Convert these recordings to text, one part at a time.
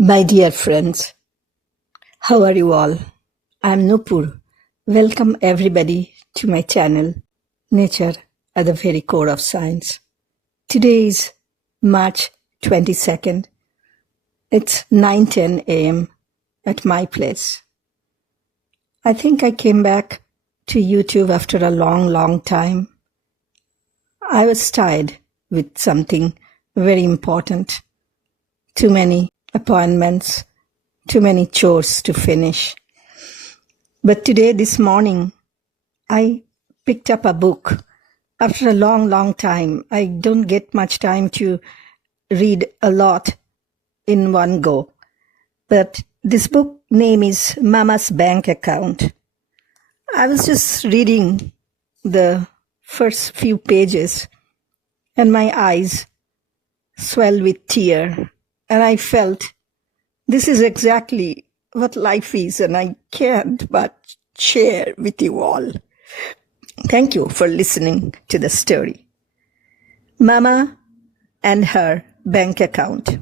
My dear friends, how are you all? I'm Nupur. Welcome everybody to my channel, Nature at the Very Core of Science. Today is March 22nd. It's 9:10 a.m. at my place. I think I came back to YouTube after a long time. I was tired with something very important. Too many appointments, too many chores to finish. But today, this morning, I picked up a book. After a long time, I don't get much time to read a lot in one go. But this book name is Mama's Bank Account. I was just reading the first few pages and my eyes swelled with tear. And I felt this is exactly what life is, and I can't but share with you all. Thank you for listening to the story. Mama and her bank account.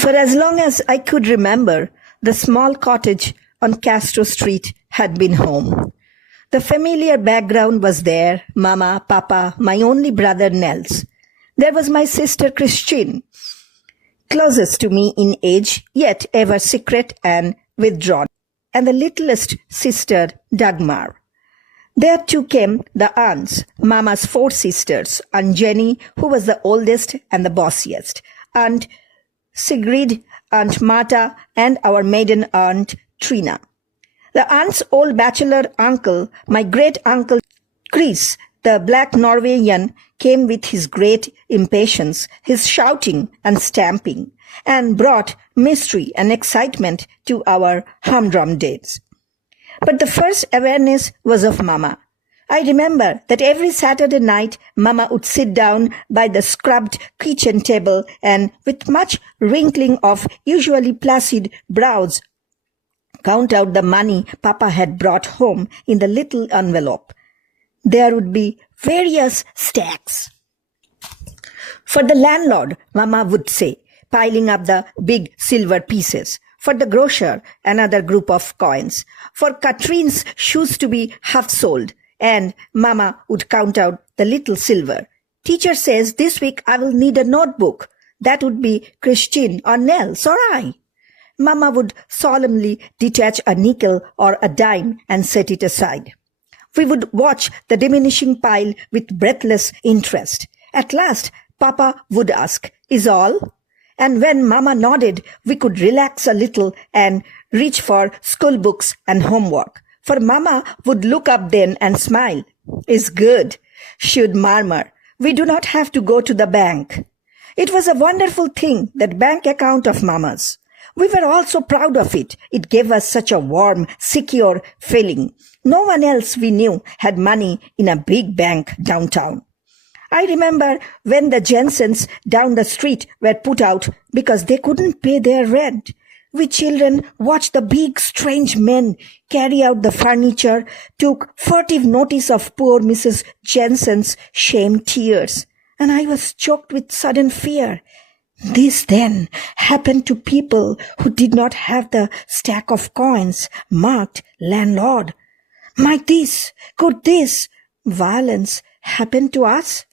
For as long as I could remember, the small cottage on Castro Street had been home. The familiar background was there, Mama, Papa, my only brother Nels. There was my sister Christine, closest to me in age, yet ever secret and withdrawn, and the littlest sister, Dagmar. There too came the aunts, Mama's 4 sisters, Aunt Jenny, who was the oldest and the bossiest, Aunt Sigrid, Aunt Marta, and our maiden aunt, Trina. The aunt's old bachelor uncle, my great-uncle Chris, the black Norwegian, came with his great impatience, his shouting and stamping, and brought mystery and excitement to our humdrum days. But the first awareness was of Mama. I remember that every Saturday night Mama would sit down by the scrubbed kitchen table and, with much wrinkling of usually placid brows, count out the money Papa had brought home in the little envelope. There would be various stacks. For the landlord, Mama would say, piling up the big silver pieces. For the grocer, another group of coins. For Katrine's shoes to be half soled. And Mama would count out the little silver. Teacher says this week I will need a notebook. That would be Christine or Nels or I. Mama would solemnly detach a nickel or a dime and set it aside. We would watch the diminishing pile with breathless interest. At last, Papa would ask, "Is all?" And when Mama nodded, we could relax a little and reach for school books and homework. For Mama would look up then and smile. "Is good," she'd murmur. "We do not have to go to the bank." It was a wonderful thing, that bank account of Mama's. We were all so proud of it. It gave us such a warm, secure feeling. No one else we knew had money in a big bank downtown. I remember when the Jensens down the street were put out because they couldn't pay their rent. We children watched the big strange men carry out the furniture, took furtive notice of poor Mrs. Jensen's shamed tears, and I was choked with sudden fear. This then happened to people who did not have the stack of coins marked landlord. Might this, could this violence happen to us?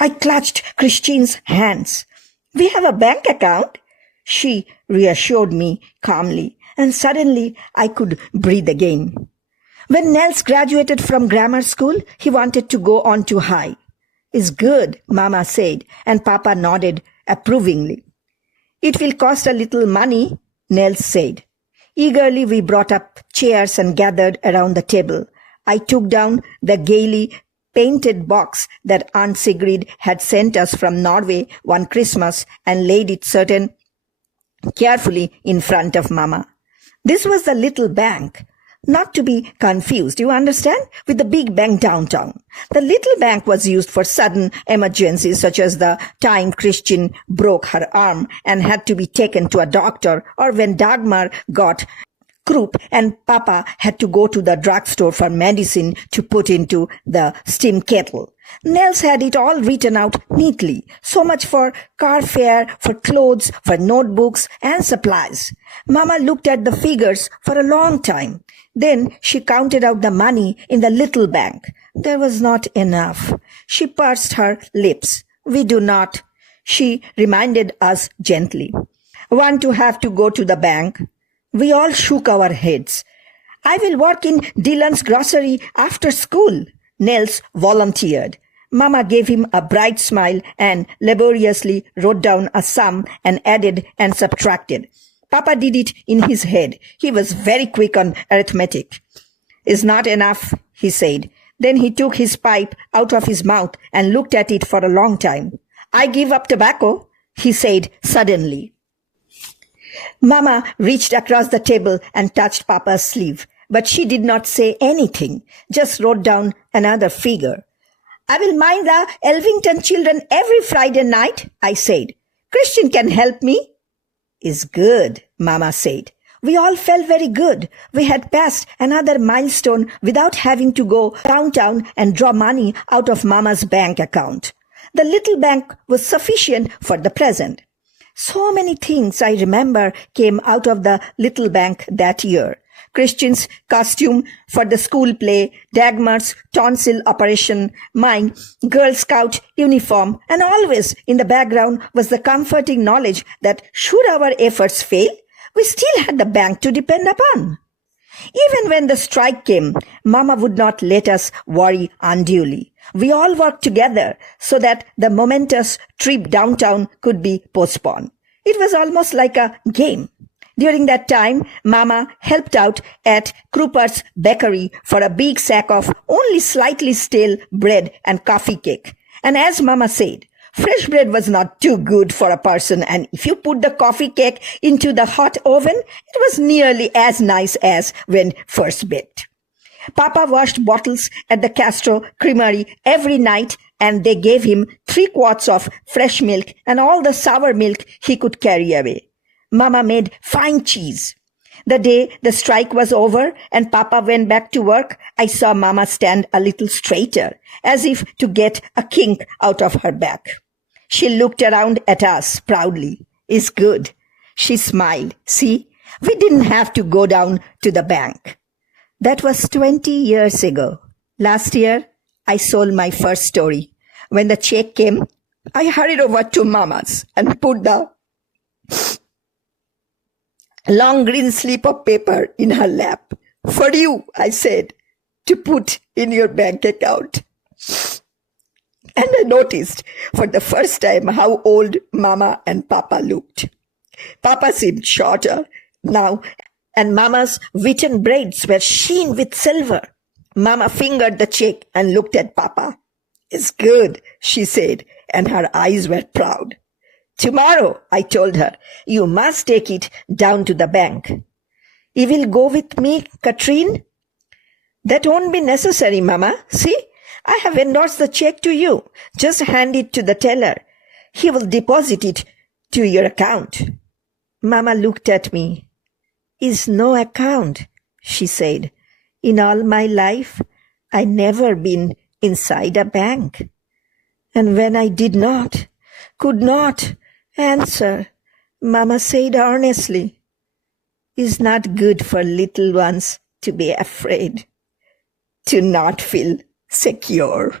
I clutched Christine's hands. "We have a bank account," she reassured me calmly, and suddenly I could breathe again. When Nels graduated from grammar school, he wanted to go on to high. "Is good," Mama said, and Papa nodded approvingly. "It will cost a little money," Nels said. Eagerly we brought up chairs and gathered around the table. I took down the gaily painted box that Aunt Sigrid had sent us from Norway one Christmas and laid it carefully in front of Mama. This was the little bank. Not to be confused, you understand, with the big bank downtown. The little bank was used for sudden emergencies, such as the time Christine broke her arm and had to be taken to a doctor, or when Dagmar got croup and Papa had to go to the drugstore for medicine to put into the steam kettle. Nels had it all written out neatly. So much for car fare, for clothes, for notebooks and supplies. Mama looked at the figures for a long time. Then she counted out the money in the little bank. There was not enough. She pursed her lips. We do not, she reminded us gently, want to have to go to the bank. We all shook our heads. I will work in Dylan's grocery after school, Nels volunteered. Mama gave him a bright smile and laboriously wrote down a sum and added and subtracted. Papa did it in his head. He was very quick on arithmetic. Is not enough, he said. Then he took his pipe out of his mouth and looked at it for a long time. I give up tobacco, he said suddenly. Mama reached across the table and touched Papa's sleeve, but she did not say anything, just wrote down another figure. I will mind the Elvington children every Friday night, I said. Christian can help me. Is good, Mama said. We all felt very good. We had passed another milestone without having to go downtown and draw money out of Mama's bank account. The little bank was sufficient for the present. So many things I remember came out of the little bank that year. Christian's costume for the school play, Dagmar's tonsil operation, mine, Girl Scout uniform, and always in the background was the comforting knowledge that should our efforts fail, we still had the bank to depend upon. Even when the strike came, Mama would not let us worry unduly. We all worked together so that the momentous trip downtown could be postponed. It was almost like a game. During that time, Mama helped out at Kruper's bakery for a big sack of only slightly stale bread and coffee cake. And as Mama said, fresh bread was not too good for a person, and if you put the coffee cake into the hot oven, it was nearly as nice as when first baked. Papa washed bottles at the Castro Creamery every night, and they gave him 3 quarts of fresh milk and all the sour milk he could carry away. Mama made fine cheese. The day the strike was over and Papa went back to work, I saw Mama stand a little straighter, as if to get a kink out of her back. She looked around at us proudly. Is good. She smiled. See, we didn't have to go down to the bank. That was 20 years ago. Last year, I sold my first story. When the check came, I hurried over to Mama's and put the long green slip of paper in her lap. For you, I said, to put in your bank account. And I noticed for the first time how old Mama and Papa looked. Papa seemed shorter now, and Mama's wheaten braids were sheen with silver. Mama fingered the check and looked at Papa. It's good, she said, and her eyes were proud. Tomorrow, I told her, you must take it down to the bank. You will go with me, Katrine? That won't be necessary, Mama. See, I have endorsed the check to you. Just hand it to the teller. He will deposit it to your account. Mama looked at me. Is no account, she said. In all my life, I never been inside a bank. And when I did not, could not answer, Mama said earnestly, "It's not good for little ones to be afraid, to not feel secure."